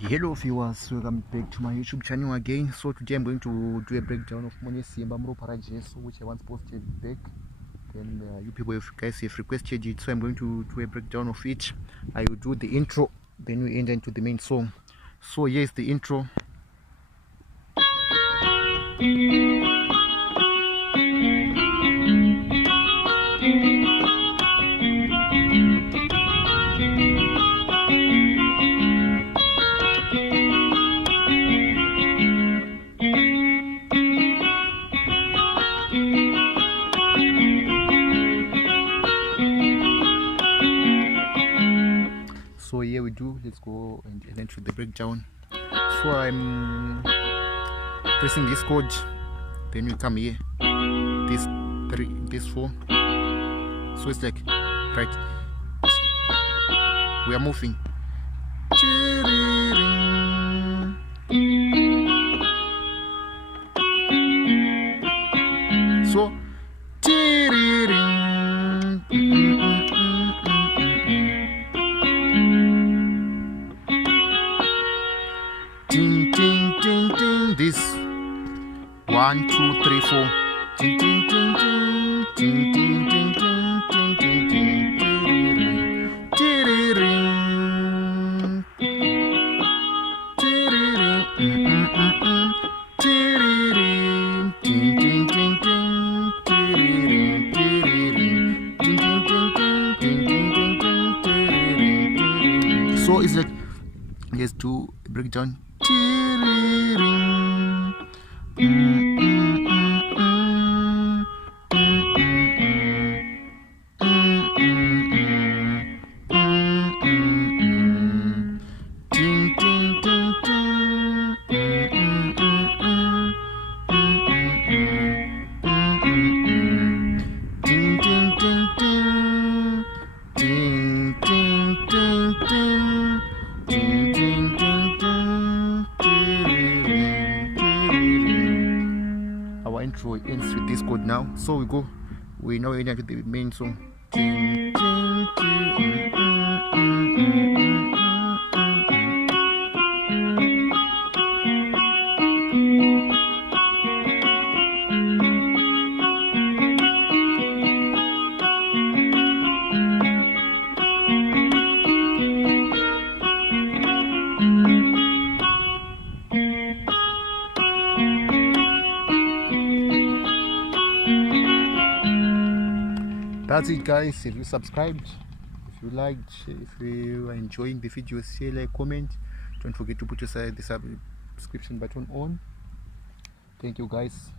Hello viewers, welcome back to my YouTube channel again. So today I'm going to do a breakdown of Mune, simba, muropa, raJesu, which I once posted back. Then you people, if you guys have requested it, so I'm going to do a breakdown of it. I will do the intro, then we enter into the main song. So here's the intro. So here we do, let's go and enter the breakdown. So I'm pressing this chord, then we come here, this 3, this 4. So it's like, right, we are moving. So ding ding ding ding, this 1 2 3 4, ding ding ding ding ding ding ding ding ding ding ding. So it's like, let's do a breakdown. Our intro ends with this chord now, so we now enter the main song. That's it, guys. If you subscribed, if you liked, if you are enjoying the videos, share, like, comment. Don't forget to put the subscription button on. Thank you, guys.